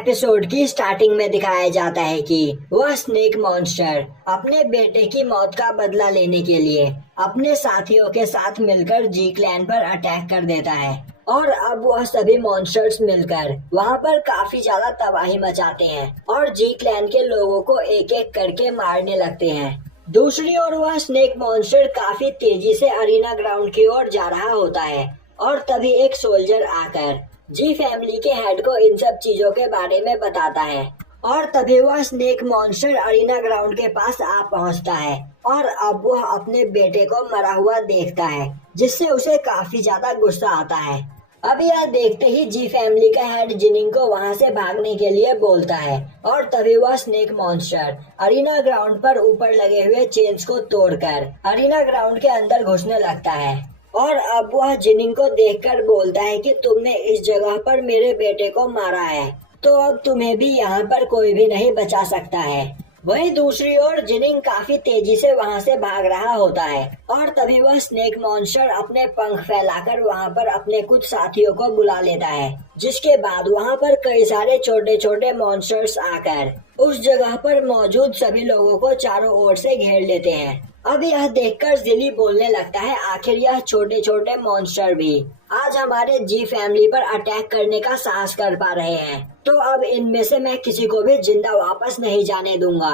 Episode की starting में दिखाया जाता है कि वह स्नेक मॉन्स्टर अपने बेटे की मौत का बदला लेने के लिए अपने साथियों के साथ मिलकर जी क्लैन पर अटैक कर देता है और अब वह सभी मॉन्स्टर्स मिलकर वहां पर काफी ज्यादा तबाही मचाते हैं और जी क्लैन के लोगों को एक एक करके मारने लगते हैं। दूसरी ओर वह स्नेक मॉन्स्टर काफी तेजी से अरीना ग्राउंड की ओर जा रहा होता है और तभी एक सोल्जर आकर जी फैमिली के हेड को इन सब चीजों के बारे में बताता है और तभी वह स्नेक मॉन्स्टर अरीना ग्राउंड के पास आ पहुंचता है और अब वह अपने बेटे को मरा हुआ देखता है जिससे उसे काफी ज्यादा गुस्सा आता है। अब यह देखते ही जी फैमिली का हेड जिनिंग को वहां से भागने के लिए बोलता है और तभी वह स्नेक मॉन्स्टर अरीना ग्राउंड पर ऊपर लगे हुए चेन्स को तोड़कर अरीना ग्राउंड के अंदर घुसने लगता है और अब वह जिनिंग को देखकर बोलता है कि तुमने इस जगह पर मेरे बेटे को मारा है तो अब तुम्हें भी यहाँ पर कोई भी नहीं बचा सकता है। वहीं दूसरी ओर जिनिंग काफी तेजी से वहां से भाग रहा होता है और तभी वह स्नेक मॉन्स्टर अपने पंख फैलाकर वहां पर अपने कुछ साथियों को बुला लेता है जिसके बाद वहां पर कई सारे छोटे छोटे मॉन्स्टर्स आकर उस जगह पर मौजूद सभी लोगों को चारों ओर से घेर लेते हैं। अब यह देखकर जिली बोलने लगता है आखिर यह छोटे छोटे मॉन्स्टर भी आज हमारे जी फैमिली पर अटैक करने का साहस कर पा रहे हैं तो अब इनमें से मैं किसी को भी जिंदा वापस नहीं जाने दूंगा।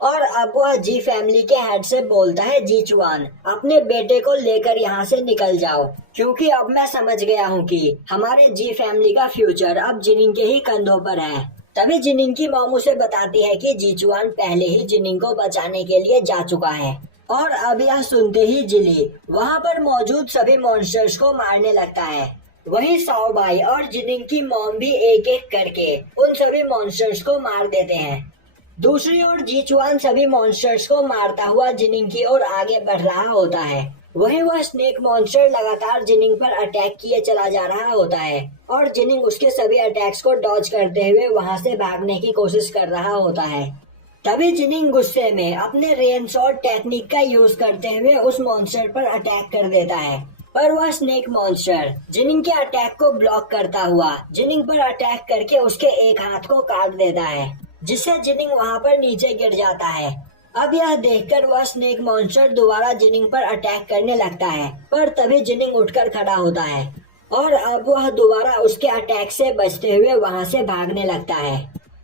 और अब वह जी फैमिली के हेड से बोलता है जी चुआन अपने बेटे को लेकर यहाँ से निकल जाओ क्योंकि अब मैं समझ गया हूँ कि हमारे जी फैमिली का फ्यूचर अब जिनिंग के ही कंधों पर है। तभी जिनिंग की मॉम उसे बताती है कि जी चुआन पहले ही जिनिंग को बचाने के लिए जा चुका है और अब यह सुनते ही जिली वहाँ पर मौजूद सभी मॉन्स्टर्स को मारने लगता है। वहीं साओबाई और जिनिंग की मॉम भी एक एक करके उन सभी मॉन्स्टर्स को मार देते हैं। दूसरी ओर जीचुआन सभी मॉन्स्टर्स को मारता हुआ जिनिंग की ओर आगे बढ़ रहा होता है। वहीं वह स्नेक मॉन्स्टर लगातार जिनिंग पर अटैक किए चला जा रहा होता है और जिनिंग उसके सभी अटैक्स को डॉज करते हुए वहां से भागने की कोशिश कर रहा होता है। तभी जिनिंग गुस्से में अपने रेन शॉट टेक्निक का यूज करते हुए उस मॉन्स्टर पर अटैक कर देता है पर वह स्नेक मॉन्स्टर जिनिंग के अटैक को ब्लॉक करता हुआ जिनिंग पर अटैक करके उसके एक हाथ को काट देता है जिससे जिनिंग वहां पर नीचे गिर जाता है। अब यह देखकर वह स्नेक मॉन्स्टर दोबारा जिनिंग पर अटैक करने लगता है पर तभी जिनिंग उठकर खड़ा होता है और अब वह दोबारा उसके अटैक से बचते हुए वहां से भागने लगता है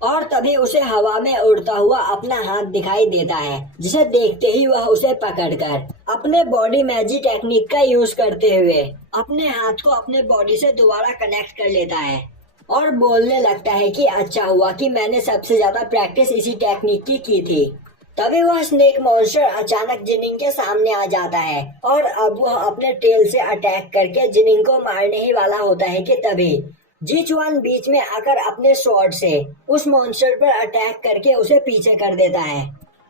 और तभी उसे हवा में उड़ता हुआ अपना हाथ दिखाई देता है जिसे देखते ही वह उसे पकड़कर अपने बॉडी मैजिक टेक्निक का यूज करते हुए अपने हाथ को अपने बॉडी से दोबारा कनेक्ट कर लेता है और बोलने लगता है कि अच्छा हुआ कि मैंने सबसे ज्यादा प्रैक्टिस इसी टेक्निक की थी। तभी वह स्नेक मॉन्स्टर अचानक जिनिंग के सामने आ जाता है और अब वह अपने टेल से अटैक करके जिनिंग को मारने ही वाला होता है कि तभी जीचुआन बीच में आकर अपने स्वॉर्ड से उस मॉन्स्टर पर अटैक करके उसे पीछे कर देता है।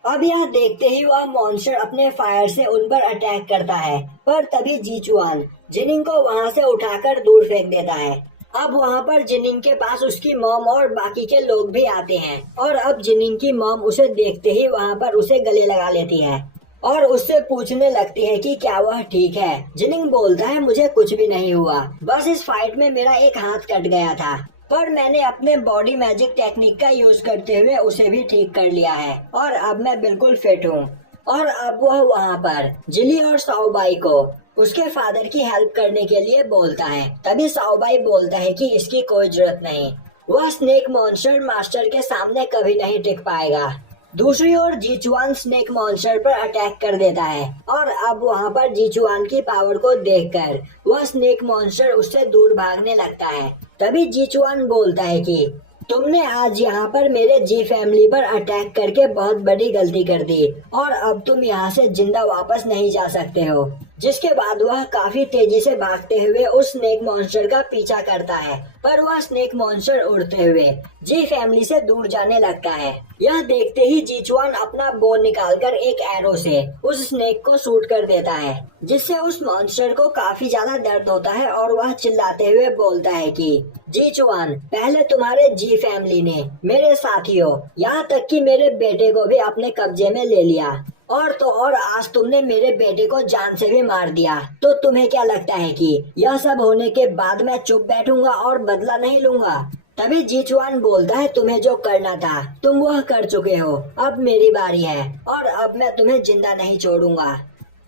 अब यह देखते ही वह मॉन्स्टर अपने फायर से उन पर अटैक करता है पर तभी जीचुआन जिनिंग को वहां से उठाकर दूर फेंक देता है। अब वहां पर जिनिंग के पास उसकी मॉम और बाकी के लोग भी आते हैं और अब जिनिंग की मॉम उसे देखते ही वहां पर उसे गले लगा लेती है और उससे पूछने लगती है कि क्या वह ठीक है। जिनिंग बोलता है मुझे कुछ भी नहीं हुआ, बस इस फाइट में मेरा एक हाथ कट गया था पर मैंने अपने बॉडी मैजिक टेक्निक का यूज करते हुए उसे भी ठीक कर लिया है और अब मैं बिल्कुल फिट हूँ। और अब वह वहाँ पर जिली और साओबाई को उसके फादर की हेल्प करने के लिए बोलता है। तभी साओबाई बोलता है कि इसकी कोई जरूरत नहीं, वह स्नेक मॉन्स्टर मास्टर के सामने कभी नहीं टिक पाएगा। दूसरी ओर जीचुआन स्नेक मॉन्स्टर पर अटैक कर देता है और अब वहाँ पर जीचुआन की पावर को देखकर वह स्नेक मॉन्स्टर उससे दूर भागने लगता है। तभी जीचुआन बोलता है कि तुमने आज यहाँ पर मेरे जी फैमिली पर अटैक करके बहुत बड़ी गलती कर दी और अब तुम यहाँ से जिंदा वापस नहीं जा सकते हो। जिसके बाद वह काफी तेजी से भागते हुए उस स्नेक मॉन्स्टर का पीछा करता है पर वह स्नेक मॉन्स्टर उड़ते हुए जी फैमिली से दूर जाने लगता है। यह देखते ही जीचुआन अपना बो निकालकर एक एरो से उस स्नेक को शूट कर देता है जिससे उस मॉन्स्टर को काफी ज्यादा दर्द होता है और वह चिल्लाते हुए बोलता है कि जीचुआन पहले तुम्हारे जी फैमिली ने मेरे साथियों यहाँ तक कि मेरे बेटे को भी अपने कब्जे में ले लिया और तो और आज तुमने मेरे बेटे को जान से भी मार दिया तो तुम्हें क्या लगता है कि यह सब होने के बाद मैं चुप बैठूंगा और बदला नहीं लूंगा। तभी जीचुआन बोलता है तुम्हें जो करना था तुम वह कर चुके हो, अब मेरी बारी है और अब मैं तुम्हें जिंदा नहीं छोड़ूंगा।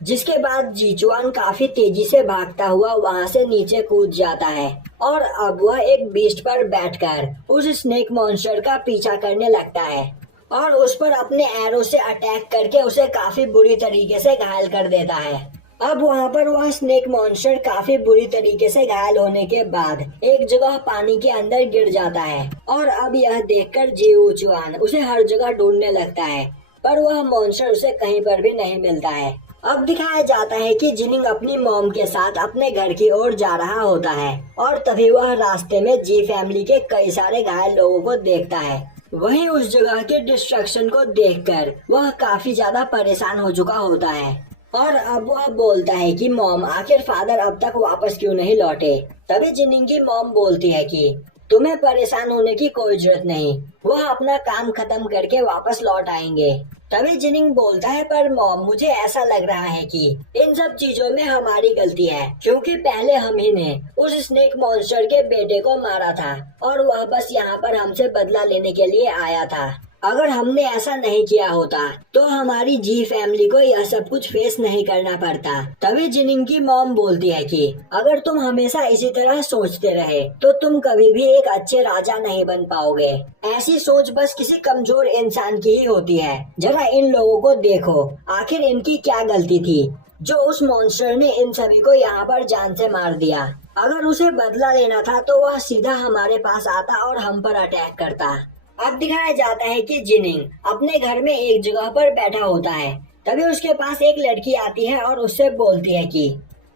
जिसके बाद जीचुआन काफी तेजी से भागता हुआ वहां से नीचे कूद जाता है और अब वह एक बीस्ट पर बैठकर उस स्नेक मॉन्स्टर का पीछा करने लगता है और उस पर अपने एरो से अटैक करके उसे काफी बुरी तरीके से घायल कर देता है। अब वहाँ पर वह स्नेक मॉन्स्टर काफी बुरी तरीके से घायल होने के बाद एक जगह पानी के अंदर गिर जाता है और अब यह देखकर जीचुआन उसे हर जगह ढूंढने लगता है, पर वह मॉन्स्टर उसे कहीं पर भी नहीं मिलता है। अब दिखाया जाता है कि जिनिंग अपनी मॉम के साथ अपने घर की ओर जा रहा होता है और तभी वह रास्ते में जी फैमिली के कई सारे घायल लोगों को देखता है। वहीं उस जगह के डिस्ट्रक्शन को देखकर वह काफी ज्यादा परेशान हो चुका होता है और अब वह बोलता है कि मॉम आखिर फादर अब तक वापस क्यों नहीं लौटे। तभी जिनिंग की मॉम बोलती है कि तुम्हें परेशान होने की कोई जरूरत नहीं, वह अपना काम खत्म करके वापस लौट आएंगे। तभी जिनिंग बोलता है पर मॉम मुझे ऐसा लग रहा है कि इन सब चीजों में हमारी गलती है, क्योंकि पहले हम ही ने उस स्नेक मॉन्स्टर के बेटे को मारा था और वह बस यहाँ पर हमसे बदला लेने के लिए आया था। अगर हमने ऐसा नहीं किया होता तो हमारी जी फैमिली को यह सब कुछ फेस नहीं करना पड़ता। तभी जिनिंग की मॉम बोलती है कि अगर तुम हमेशा इसी तरह सोचते रहे तो तुम कभी भी एक अच्छे राजा नहीं बन पाओगे। ऐसी सोच बस किसी कमजोर इंसान की ही होती है। जरा इन लोगों को देखो, आखिर इनकी क्या गलती थी जो उस मॉन्स्टर ने इन सभी को यहाँ पर जान से मार दिया। अगर उसे बदला लेना था तो वह सीधा हमारे पास आता और हम पर अटैक करता। अब दिखाया जाता है कि जिनिंग अपने घर में एक जगह पर बैठा होता है। तभी उसके पास एक लड़की आती है और उससे बोलती है कि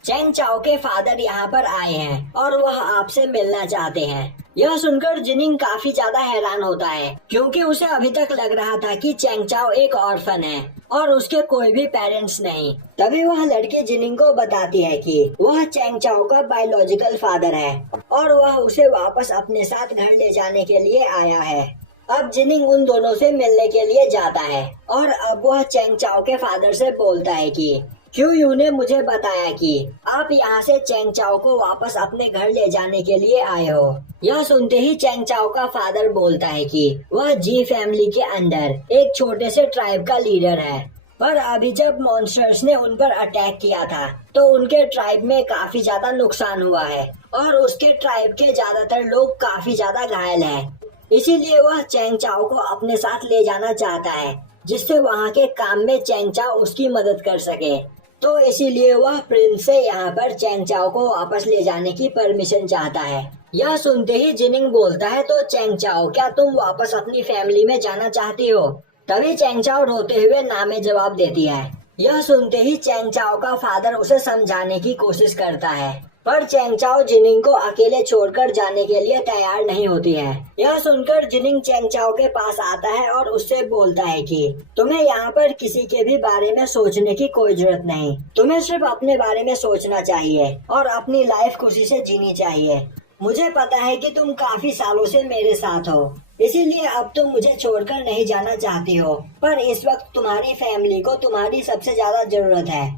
चेंग चाओ के फादर यहाँ पर आए हैं और वह आपसे मिलना चाहते हैं। यह सुनकर जिनिंग काफी ज्यादा हैरान होता है, क्योंकि उसे अभी तक लग रहा था कि चेंग चाओ एक ऑर्फन है और उसके कोई भी पेरेंट्स नहीं। तभी वह लड़की जिनिंग को बताती है कि वह चेंग चाओ का बायोलॉजिकल फादर है और वह उसे वापस अपने साथ घर ले जाने के लिए आया है। अब जिनिंग उन दोनों से मिलने के लिए जाता है और अब वह चेंग चाओ के फादर से बोलता है कि क्यों यू ने मुझे बताया कि आप यहाँ से चेंग चाओ को वापस अपने घर ले जाने के लिए आए हो। यह सुनते ही चेंग चाओ का फादर बोलता है कि वह जी फैमिली के अंदर एक छोटे से ट्राइब का लीडर है, पर अभी जब मॉन्स्टर्स ने उन पर अटैक किया था तो उनके ट्राइब में काफी ज्यादा नुकसान हुआ है और उसके ट्राइब के ज्यादातर लोग काफी ज्यादा घायल हैं। इसीलिए वह चेंग चाओ को अपने साथ ले जाना चाहता है, जिससे वहाँ के काम में चेंग चाओ उसकी मदद कर सके। तो इसीलिए वह प्रिंस से यहाँ पर चेंग चाओ को वापस ले जाने की परमिशन चाहता है। यह सुनते ही जिनिंग बोलता है तो चेंग चाओ क्या तुम वापस अपनी फैमिली में जाना चाहती हो? तभी चेंग चाओ रोते हुए ना में जवाब देती है। यह सुनते ही चेंग चाओ का फादर उसे समझाने की कोशिश करता है, पर चेंग चाओ जिनिंग को अकेले छोड़कर जाने के लिए तैयार नहीं होती है। यह सुनकर जिनिंग चेंग चाओ के पास आता है और उससे बोलता है कि तुम्हें यहाँ पर किसी के भी बारे में सोचने की कोई जरूरत नहीं, तुम्हें सिर्फ अपने बारे में सोचना चाहिए और अपनी लाइफ खुशी से जीनी चाहिए। मुझे पता है कि तुम काफी सालों से मेरे साथ हो, इसीलिए अब तुम मुझे छोड़कर नहीं जाना चाहती हो, पर इस वक्त तुम्हारी फैमिली को तुम्हारी सबसे ज्यादा जरूरत है,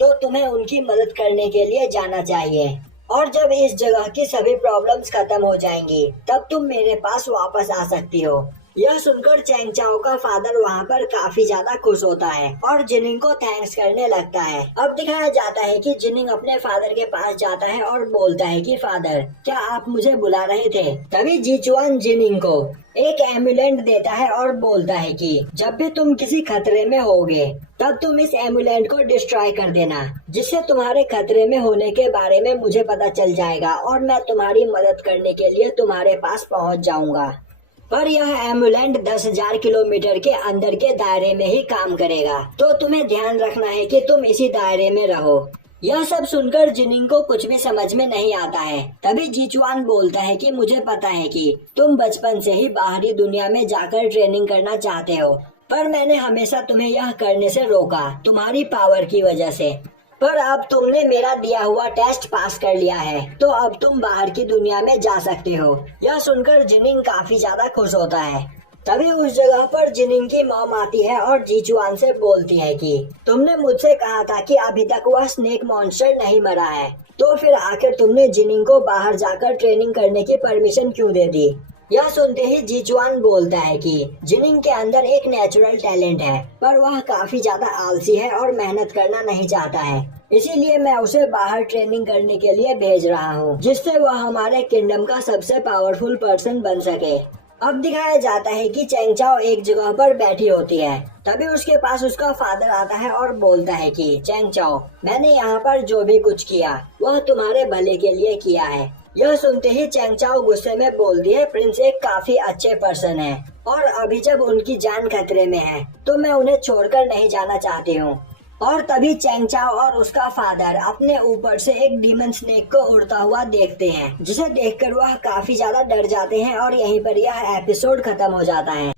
तो तुम्हें उनकी मदद करने के लिए जाना चाहिए। और जब इस जगह की सभी प्रॉब्लम्स खत्म हो जाएंगी तब तुम मेरे पास वापस आ सकती हो। यह सुनकर चेंग चाओ का फादर वहाँ पर काफी ज्यादा खुश होता है और जिनिंग को थैंक्स करने लगता है। अब दिखाया जाता है कि जिनिंग अपने फादर के पास जाता है और बोलता है कि फादर क्या आप मुझे बुला रहे थे? तभी जीचुआन जिनिंग को एक एम्बुलेंट देता है और बोलता है कि जब भी तुम किसी खतरे में होगे तब तुम इस एम्बुलेंट को डिस्ट्रॉय कर देना, जिससे तुम्हारे खतरे में होने के बारे में मुझे पता चल जाएगा और मैं तुम्हारी मदद करने के लिए तुम्हारे पास पहुंच जाऊंगा। पर यह एम्बुलेंट 10,000 किलोमीटर के अंदर के दायरे में ही काम करेगा, तो तुम्हें ध्यान रखना है कि तुम इसी दायरे में रहो। यह सब सुनकर जिनिंग को कुछ भी समझ में नहीं आता है। तभी जीचुआन बोलता है कि मुझे पता है कि तुम बचपन से ही बाहरी दुनिया में जाकर ट्रेनिंग करना चाहते हो, पर मैंने हमेशा तुम्हें यह करने से रोका तुम्हारी पावर की वजह से। पर अब तुमने मेरा दिया हुआ टेस्ट पास कर लिया है, तो अब तुम बाहर की दुनिया में जा सकते हो। यह सुनकर जिनिंग काफी ज्यादा खुश होता है। तभी उस जगह पर जिनिंग की मॉम आती है और जीचुआन से बोलती है कि तुमने मुझसे कहा था कि अभी तक वह स्नेक मॉन्स्टर नहीं मरा है, तो फिर आखिर तुमने जिनिंग को बाहर जाकर ट्रेनिंग करने की परमिशन क्यों दे दी? यह सुनते ही जीचुआन बोलता है कि जिनिंग के अंदर एक नेचुरल टैलेंट है, पर वह काफी ज्यादा आलसी है और मेहनत करना नहीं चाहता है। इसीलिए मैं उसे बाहर ट्रेनिंग करने के लिए भेज रहा हूँ, जिससे वह हमारे किंगडम का सबसे पावरफुल पर्सन बन सके। अब दिखाया जाता है कि चेंग चाओ एक जगह पर बैठी होती है। तभी उसके पास उसका फादर आता है और बोलता है कि चेंग चाओ, मैंने यहाँ पर जो भी कुछ किया वह तुम्हारे भले के लिए किया है। यह सुनते ही चेंग चाओ गुस्से में बोलती है, प्रिंस एक काफी अच्छे पर्सन है और अभी जब उनकी जान खतरे में है तो मैं उन्हें छोड़कर नहीं जाना चाहती हूँ। और तभी चेंग चाओ और उसका फादर अपने ऊपर से एक डीमन स्नेक को उड़ता हुआ देखते हैं, जिसे देखकर वह काफी ज्यादा डर जाते हैं और यहीं पर यह एपिसोड खत्म हो जाता है।